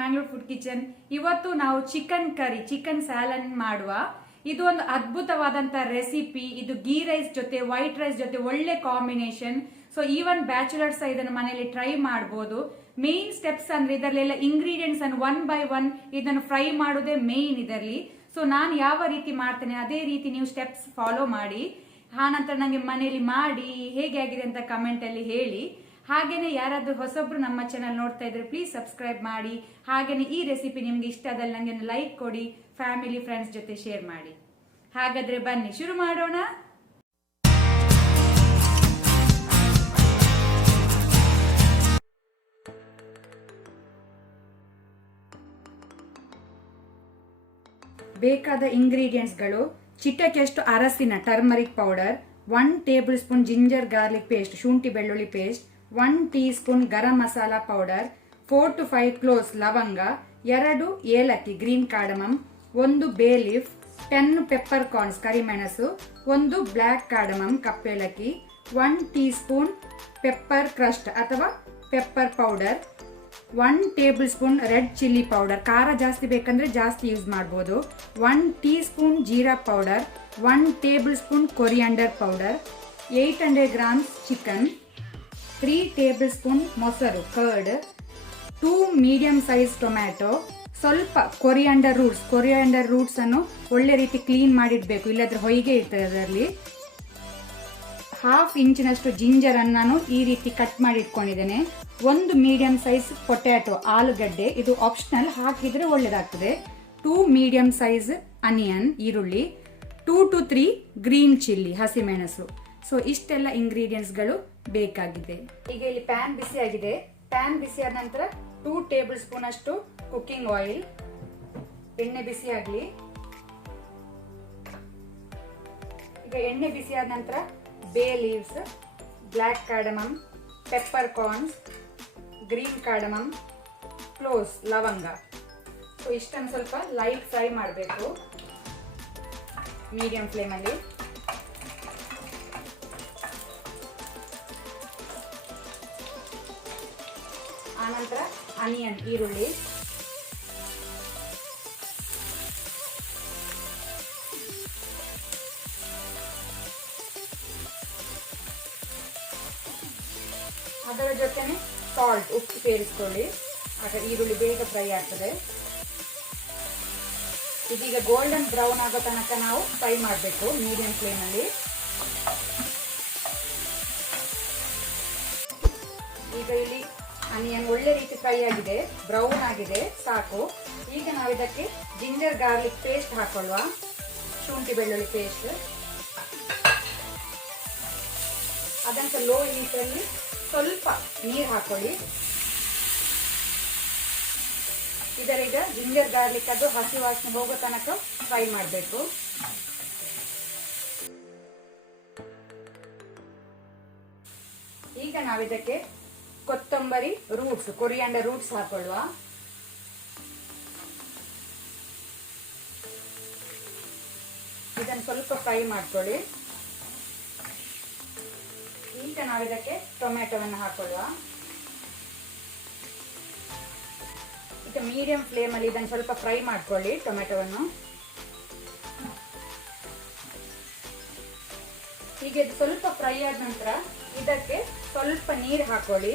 Mangalore food kitchen. ಇವತ್ತು ನಾವು chicken ಸ್ಯಾಲನ್ ಮಾಡುವ. ಇದು ಒಂದು ಅದ್ಭುತವಾದಂತ ರೆಸಿಪಿ. ಇದು ಗೀ ರೈಸ್ ಜೊತೆ ವೈಟ್ ರೈಸ್ ಜೊತೆ ಒಳ್ಳೆ ಕಾಂಬಿನೇಷನ್. ಸೊ ಈವನ್ ಬ್ಯಾಚುಲರ್ಸ್ ಇದನ್ನು ಮನೆಯಲ್ಲಿ ಟ್ರೈ ಮಾಡಬಹುದು. ಮೇನ್ ಸ್ಟೆಪ್ಸ್ ಅಂದ್ರೆ ಇದರಲ್ಲೆಲ್ಲ ಇಂಗ್ರೀಡಿಯೆಂಟ್ಸ್ ಅನ್ನು 1 by 1 ಇದನ್ನು ಫ್ರೈ ಮಾಡೋದೇ ಮೇನ್ ಇದರಲ್ಲಿ. ಸೊ ನಾನು ಯಾವ ರೀತಿ ಮಾಡ್ತೇನೆ ಅದೇ ರೀತಿ ನೀವು ಸ್ಟೆಪ್ಸ್ ಫಾಲೋ ಮಾಡಿ. ಆನಂತರ ನನಗೆ ಮನೆಯಲ್ಲಿ ಮಾಡಿ ಹೇಗೆ ಆಗಿದೆ ಅಂತ ಕಮೆಂಟ್ ಅಲ್ಲಿ ಹೇಳಿ. ಹಾಗೇನೆ ಯಾರಾದ್ರೂ ಹೊಸಬ್ರು ನಮ್ಮ ಚಾನಲ್ ನೋಡ್ತಾ ಇದ್ರೆ ಪ್ಲೀಸ್ ಸಬ್ಸ್ಕ್ರೈಬ್ ಮಾಡಿ. ಹಾಗೇನೆ ಈ ರೆಸಿಪಿ ನಿಮ್ಗೆ ಇಷ್ಟ ಆದಲ್ಲಿ ನನಗೆ ಲೈಕ್ ಕೊಡಿ, ಫ್ಯಾಮಿಲಿ ಫ್ರೆಂಡ್ಸ್ ಜೊತೆ ಶೇರ್ ಮಾಡಿ. ಹಾಗಾದ್ರೆ ಬನ್ನಿ ಶುರು ಮಾಡೋಣ. ಬೇಕಾದ ಇಂಗ್ರೀಡಿಯೆಂಟ್ಸ್ಗಳು: ಚಿಟಕೆಷ್ಟು ಅರಸಿನ turmeric powder, 1 table spoon ginger garlic paste ಶುಂಠಿ ಬೆಳ್ಳುಳ್ಳಿ paste, 1 tea spoon garam masala powder, 4 to 5 cloves ಲವಂಗ, 2 ಏಲಕ್ಕಿ green cardamom, 1 bay leaf, 10 pepper corns ಕರಿಮೆಣಸು, 1 ಬ್ಲಾಕ್ ಕಾರ್ಡಮಮ್ ಕಪ್ಪೇಲಕ್ಕಿ, 1 ಟೀ ಸ್ಪೂನ್ ಪೆಪ್ಪರ್ ಕ್ರಸ್ಟ್ ಅಥವಾ pepper powder, 1 tablespoon red chilli powder, ಖಾರ ಜಾಸ್ತಿ ಬೇಕಂದ್ರೆ ಜಾಸ್ತಿ ಯೂಸ್ ಮಾಡಬಹುದು, 1 teaspoon jeera powder, 1 tablespoon coriander powder, 800 grams chicken, 3 tablespoon ಮೊಸರು curd, 2 medium size tomato, ಸ್ವಲ್ಪ ಕೊರಿಯಾಂಡರ್ ರೂಟ್ಸ್ ಅನ್ನು ಒಳ್ಳೆ ರೀತಿ ಕ್ಲೀನ್ ಮಾಡಿಡ್ಬೇಕು, ಇಲ್ಲದ್ರೆ ಹೊಯ್ಗೆ ಇರ್ತದೆ ಅದರಲ್ಲಿ. 1/2 ಇಂಚಿನಷ್ಟು ಜಿಂಜರ್ ಅನ್ನು ನಾನು ಈ ರೀತಿ ಕಟ್ ಮಾಡಿ ಇಟ್ಕೊಂಡಿದ್ದೇನೆ. 1 ಮೀಡಿಯಂ ಸೈಜ್ ಪೊಟ್ಯಾಟೊ ಆಲೂಗಡ್ಡೆ, ಇದು ಆಪ್ಷನಲ್, ಹಾಕಿದ್ರೆ ಒಳ್ಳೇದಾಗ್ತದೆ. 2 ಮೀಡಿಯಂ ಸೈಜ್ ಅನಿಯನ್ ಈರುಳ್ಳಿ, 2 to 3 ಗ್ರೀನ್ ಚಿಲ್ಲಿ ಹಸಿಮೆಣಸು. ಸೊ ಇಷ್ಟೆಲ್ಲ ಇಂಗ್ರೀಡಿಯೆಂಟ್ಸ್ ಗಳು ಬೇಕಾಗಿದೆ. ಈಗ ಇಲ್ಲಿ ಪ್ಯಾನ್ ಬಿಸಿ ಆಗಿದೆ. ಪ್ಯಾನ್ ಬಿಸಿ ಆದ ನಂತರ 2 ಟೇಬಲ್ ಸ್ಪೂನ್ ಅಷ್ಟು ಕುಕಿಂಗ್ ಆಯಿಲ್, ಎಣ್ಣೆ ಬಿಸಿ ಆಗಲಿ. ಈಗ ಎಣ್ಣೆ ಬಿಸಿ ಆದ ನಂತರ bay leaves, black cardamom, peppercorns, green cardamom, cloves ಲವಂಗ. ಸೊ ಇಷ್ಟನ್ನು ಸ್ವಲ್ಪ ಲೈಟ್ ಫ್ರೈ ಮಾಡಬೇಕು ಮೀಡಿಯಂ ಫ್ಲೇಮಲ್ಲಿ. ಆನಂತರ ಆನಿಯನ್ ಈರುಳ್ಳಿ, ಅದರ ಜೊತೆನೆ ಸಾಲ್ಟ್ ಉಪ್ಪು ಸೇರಿಸ್ಕೊಳ್ಳಿ, ಆಗ ಈರುಳ್ಳಿ ಬೇಗ ಫ್ರೈ ಆಗ್ತದೆ. ಇದೀಗ ಗೋಲ್ಡನ್ ಬ್ರೌನ್ ಆಗೋ ತನಕ ನಾವು ಫ್ರೈ ಮಾಡಬೇಕು ಮೀಡಿಯಂ ಫ್ಲೇಮಲ್ಲಿ. ಈಗ ಇಲ್ಲಿ ಆನಿಯನ್ ಒಳ್ಳೆ ರೀತಿ ಫ್ರೈ ಆಗಿದೆ, ಬ್ರೌನ್ ಆಗಿದೆ, ಸಾಕು. ಈಗ ನಾವು ಇದಕ್ಕೆ ಜಿಂಜರ್ ಗಾರ್ಲಿಕ್ ಪೇಸ್ಟ್ ಹಾಕೊಳ್ಳುವ, ಶುಂಠಿ ಬೆಳ್ಳುಳ್ಳಿ ಪೇಸ್ಟ್. ಅದಂತ ಲೋ ಹೀಟಲ್ಲಿ ಸ್ವಲ್ಪ ನೀರು ಹಾಕೊಳ್ಳಿ. ಇದರೀಗ ಜಿಂಜರ್ ಗಾರ್ಲಿಕ್ ಅದು ಹಸಿ ವಾಸನೆ ಹೋಗೋ ತನಕ ಫ್ರೈ ಮಾಡಬೇಕು. ಈಗ ನಾವಿದಕ್ಕೆ ಕೊತ್ತಂಬರಿ ರೂಟ್ಸ್, ಕೊರಿಯಾಂಡರ್ ರೂಟ್ಸ್ ಹಾಕೊಳ್ಳುವ. ಇದನ್ನು ಸ್ವಲ್ಪ ಫ್ರೈ ಮಾಡ್ಕೊಳ್ಳಿ. ಈಗ ನಾವಿದಕ್ಕೆ ಟೊಮ್ಯಾಟೊವನ್ನು ಹಾಕೊಳ್ಳುವ. ಈಗ ಮೀಡಿಯಂ ಫ್ಲೇಮ್ ಅಲ್ಲಿ ಇದನ್ನು ಸ್ವಲ್ಪ ಫ್ರೈ ಮಾಡ್ಕೊಳ್ಳಿ ಟೊಮ್ಯಾಟೊವನ್ನು. ಹೀಗೆ ಇದು ಸ್ವಲ್ಪ ಫ್ರೈ ಆದ ನಂತರ ಇದಕ್ಕೆ ಸ್ವಲ್ಪ ನೀರು ಹಾಕೊಳ್ಳಿ.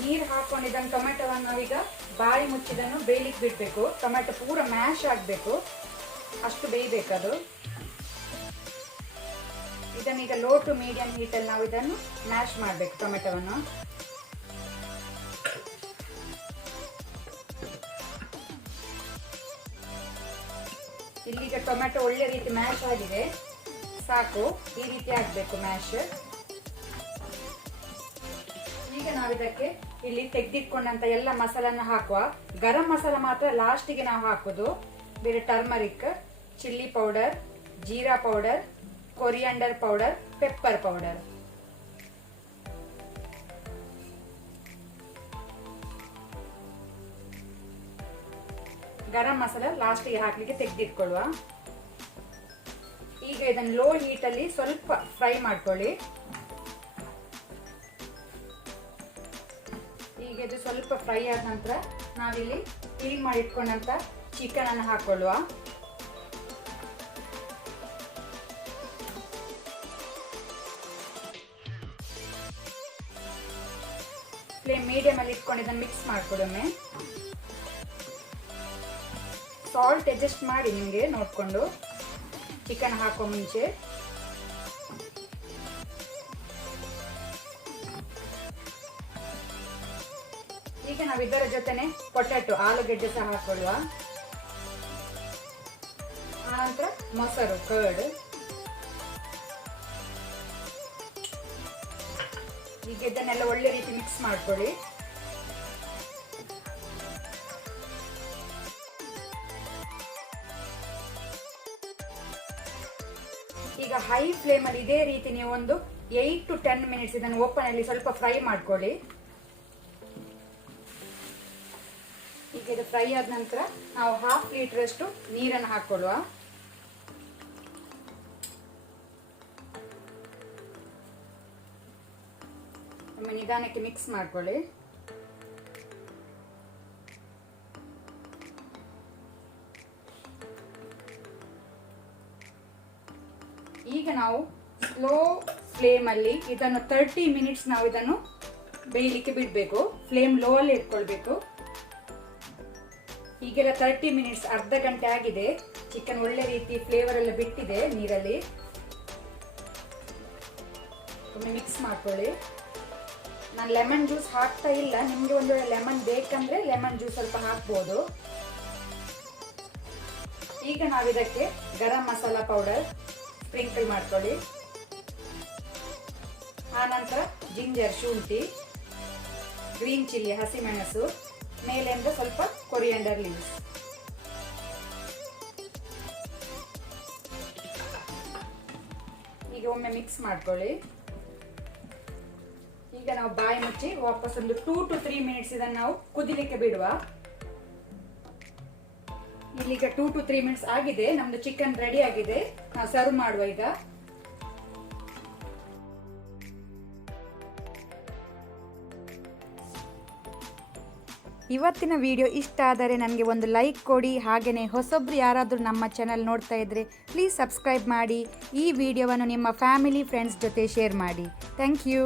ನೀರು ಹಾಕೊಂಡು ಇದನ್ನು ಟೊಮೆಟೊವನ್ನು ನಾವೀಗ ಬಾಯಿ ಮುಚ್ಚಿದನ್ನು ಬೇಯಲಿಕ್ಕೆ ಬಿಡಬೇಕು. ಟೊಮೆಟೊ ಪೂರ ಮ್ಯಾಶ್ ಆಗಬೇಕು, ಅಷ್ಟು ಬೇಯಬೇಕದು. ಇದನ್ನೀಗ ಲೋ ಟು ಮೀಡಿಯಂ ಹೀಟಲ್ಲಿ ನಾವು ಇದನ್ನು ಮ್ಯಾಶ್ ಮಾಡಬೇಕು ಟೊಮೆಟೊವನ್ನು. ಇಲ್ಲಿಗ ಟೊಮೆಟೊ ಒಳ್ಳೆ ರೀತಿ ಮ್ಯಾಶ್ ಆಗಿದೆ, ಸಾಕು. ಈ ರೀತಿ ಆಗಬೇಕು ಮ್ಯಾಶ್. ಈಗ ನಾವಿದಕ್ಕೆ ಇಲ್ಲಿ ತೆಗೆದಿಟ್ಕೊಂಡಂತ ಎಲ್ಲ ಮಸಾಲನ್ನ ಹಾಕುವ. ಗರಂ ಮಸಾಲ ಮಾತ್ರ ಲಾಸ್ಟಿಗೆ ನಾವು ಹಾಕೋದು. ಬೇರೆ turmeric, chilli powder, jeera powder, coriander powder, pepper powder. Garam masala ಲಾಸ್ಟಿಗೆ ಹಾಕ್ಲಿಕ್ಕೆ ತೆಗೆದಿಟ್ಕೊಳ್ಳುವ. ಈಗ ಇದನ್ನು ಲೋ ಹೀಟ್ ಅಲ್ಲಿ ಸ್ವಲ್ಪ ಫ್ರೈ ಮಾಡ್ಕೊಳ್ಳಿ. ಈಗ ಇದು ಸ್ವಲ್ಪ ಫ್ರೈ ಆದ ನಂತರ ನಾವಿಲ್ಲಿ ಕ್ಲೀನ್ ಮಾಡಿ ಇಟ್ಕೊಂಡಂತ ಚಿಕನ್ ಅನ್ನು ಹಾಕೊಳ್ಳುವ. ಫ್ಲೇಮ್ ಮೀಡಿಯಂ ಅಲ್ಲಿ ಇಟ್ಕೊಂಡು ಇದನ್ನು ಮಿಕ್ಸ್ ಮಾಡ್ಕೊಡೊಮ್ಮೆ. ಸಾಲ್ಟ್ ಅಡ್ಜಸ್ಟ್ ಮಾಡಿ ನಿಮಗೆ ನೋಡ್ಕೊಂಡು ಚಿಕನ್ ಹಾಕೋ ಮುಂಚೆ. ಈಗ ನಾವು ಇದರ ಜೊತೆನೆ ಪೊಟ್ಯಾಟೊ ಆಲೂಗೆಡ್ಡೆ ಸಹ ಹಾಕೊಳ್ಳುವ. ಆನಂತರ ಮೊಸರು ಕರ್ಡ್. ಈಗ ಇದನ್ನೆಲ್ಲ ಒಳ್ಳೆ ರೀತಿ ಮಿಕ್ಸ್ ಮಾಡ್ಕೊಳ್ಳಿ. ಈಗ ಹೈ ಫ್ಲೇಮ್ ಅಲ್ಲಿ ಇದೇ ರೀತಿ ನೀವು ಒಂದು 8 to 10 ಮಿನಿಟ್ಸ್ ಇದನ್ನು ಓಪನ್ ಅಲ್ಲಿ ಸ್ವಲ್ಪ ಫ್ರೈ ಮಾಡ್ಕೊಳ್ಳಿ. ಈಗ ಇದು ಫ್ರೈ ಆದ ನಂತರ ನಾವು 1/2 ಲೀಟರ್ ಅಷ್ಟು ನೀರನ್ನು ಹಾಕೊಳ್ಳುವ. ಒಮ್ಮೆ ನಿಧಾನಕ್ಕೆ ಮಿಕ್ಸ್ ಮಾಡ್ಕೊಳ್ಳಿ. ಈಗ ನಾವು ಸ್ಲೋ ಫ್ಲೇಮ್ ಅಲ್ಲಿ ಇದನ್ನು 30 ಮಿನಿಟ್ಸ್ ನಾವು ಇದನ್ನು ಬೇಯಲಿಕ್ಕೆ ಬಿಡಬೇಕು. ಫ್ಲೇಮ್ ಲೋ ಅಲ್ಲಿ ಇಟ್ಕೊಳ್ಬೇಕು. ಈಗೆಲ್ಲ 30 ಮಿನಿಟ್ಸ್, ಅರ್ಧ ಗಂಟೆ ಆಗಿದೆ. ಚಿಕನ್ ಒಳ್ಳೆ ರೀತಿ ಫ್ಲೇವರ್ ಎಲ್ಲ ಬಿಟ್ಟಿದೆ ನೀರಲ್ಲಿ. ಒಮ್ಮೆ ಮಿಕ್ಸ್ ಮಾಡ್ಕೊಳ್ಳಿ. ನಾನು ಲೆಮನ್ ಜ್ಯೂಸ್ ಹಾಕ್ತಾ ಇಲ್ಲ, ನಿಮಗೆ ಒಂದು ವೇಳೆ ಲೆಮನ್ ಬೇಕಂದ್ರೆ ಲೆಮನ್ ಜ್ಯೂಸ್ ಸ್ವಲ್ಪ ಹಾಕ್ಬೋದು. ಈಗ ನಾವು ಇದಕ್ಕೆ ಗರಂ ಮಸಾಲಾ ಪೌಡರ್ ಸ್ಪ್ರಿಂಕಲ್ ಮಾಡ್ಕೊಳ್ಳಿ. ಆನಂತರ ಜಿಂಜರ್ ಶುಂಠಿ, ಗ್ರೀನ್ ಚಿಲ್ಲಿ ಹಸಿಮೆಣಸು, ಮೇಲಿಂದ ಸ್ವಲ್ಪ ಕೊರಿಯಾಂಡರ್ ಲೀವ್ಸ್. ಈಗ ಒಮ್ಮೆ ಮಿಕ್ಸ್ ಮಾಡ್ಕೊಳ್ಳಿ. ಈಗ ನಾವು ಬಾಯಿ ಮುಚ್ಚಿ ವಾಪಸ್ ಒಂದು 2 to 3 ಮಿನಿಟ್ಸ್ ಇದನ್ನು ನಾವು ಕುದಿಲಿಕ್ಕೆ ಬಿಡುವ. ಇಲ್ಲಿಗ 2 to 3 ಮಿನಿಟ್ಸ್ ಆಗಿದೆ. ನಮ್ದು ಚಿಕನ್ ರೆಡಿ ಆಗಿದೆ. ನಾವು ಸರ್ವ್ ಮಾಡುವ ಈಗ. ಇವತ್ತಿನ ವಿಡಿಯೋ ಇಷ್ಟ ಆದರೆ ನನಗೆ ಒಂದು ಲೈಕ್ ಕೊಡಿ. ಹಾಗೆಯೇ ಹೊಸೊಬ್ರು ಯಾರಾದರೂ ನಮ್ಮ ಚಾನಲ್ ನೋಡ್ತಾ ಇದ್ದರೆ ಪ್ಲೀಸ್ ಸಬ್ಸ್ಕ್ರೈಬ್ ಮಾಡಿ. ಈ ವಿಡಿಯೋವನ್ನು ನಿಮ್ಮ ಫ್ಯಾಮಿಲಿ ಫ್ರೆಂಡ್ಸ್ ಜೊತೆ ಶೇರ್ ಮಾಡಿ. Thank you.